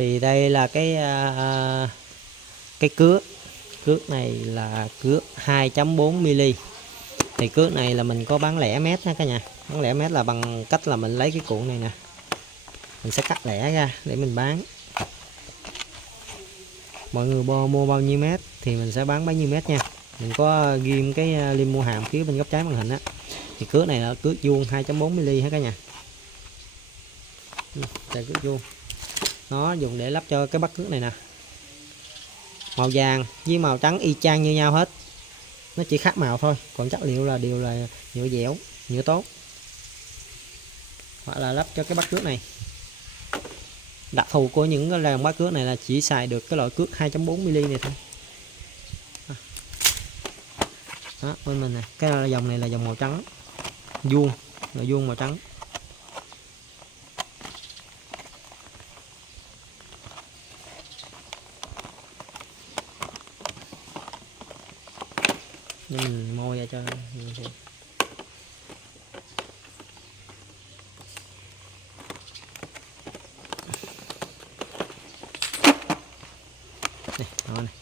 Thì đây là cái cước này là cước 2.4 mm. Thì cước này là mình có bán lẻ mét nha cả nhà. Bán lẻ mét là bằng cách là mình lấy cái cuộn này nè, mình sẽ cắt lẻ ra để mình bán. Mọi người mua bao nhiêu mét thì mình sẽ bán bấy nhiêu mét nha. Mình có ghim cái link mua hàng phía bên góc trái màn hình á. Thì cước này là cước vuông 2.4 mm hết cả nhà. Đây cước vuông. Nó dùng để lắp cho cái bắt cước này nè. Màu vàng với màu trắng y chang như nhau hết. Nó chỉ khác màu thôi, còn chất liệu là đều là nhựa dẻo, nhựa tốt. Hoặc là lắp cho cái bắt cước này. Đặc thù của những cái làn bắt cước này là chỉ xài được cái loại cước 2.4 mm này thôi. Đó, bên mình nè, cái dòng này là dòng màu trắng vuông, là vuông màu trắng. Nhưng mình môi ra cho này, đó này.